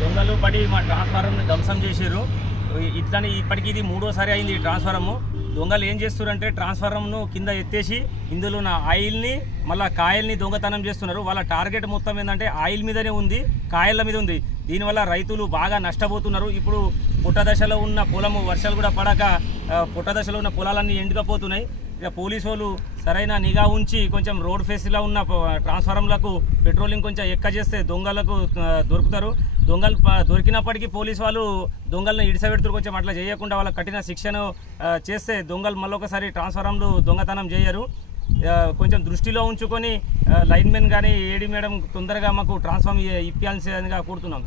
దొంగలు పడి మా ట్రాన్స్ఫార్మర్ని ధ్వంసం చేశారు. ఇట్లని ఇప్పటికీ ఇది మూడోసారి అయింది ఈ ట్రాన్స్ఫార్మర్. దొంగలు ఏం చేస్తున్నారంటే ట్రాన్స్ఫార్మర్ను కింద ఎత్తేసి ఇందులో ఉన్న ఆయిల్ని మళ్ళీ కాయల్ని దొంగతనం చేస్తున్నారు. వాళ్ళ టార్గెట్ మొత్తం ఏంటంటే ఆయిల్ మీదనే ఉంది, కాయల మీద ఉంది. దీనివల్ల రైతులు బాగా నష్టపోతున్నారు. ఇప్పుడు పుట్టదశలో ఉన్న పొలము వర్షాలు కూడా పడక పుట్టదశలో ఉన్న పొలాలన్నీ ఎండుకపోతున్నాయి. ఇక పోలీసు వాళ్ళు సరైన నిఘా ఉంచి కొంచెం రోడ్ ఫేస్లో ఉన్న ట్రాన్స్ఫార్మర్లకు పెట్రోలింగ్ కొంచెం చేస్తే దొంగలకు దొరుకుతారు. దొంగలు దొరికినప్పటికీ పోలీసు వాళ్ళు దొంగలను ఇడిసబెడుతున్నారు. కొంచెం అట్లా చేయకుండా వాళ్ళ కఠిన శిక్షను చేస్తే దొంగలు మళ్ళొకసారి ట్రాన్స్ఫార్మర్లు దొంగతనం చేయరు. కొంచెం దృష్టిలో ఉంచుకొని లైన్మెన్ కానీ ఏడీ మేడం తొందరగా మాకు ట్రాన్స్ఫార్మర్ ఇప్పించాల్సిందిగా కోరుతున్నాం.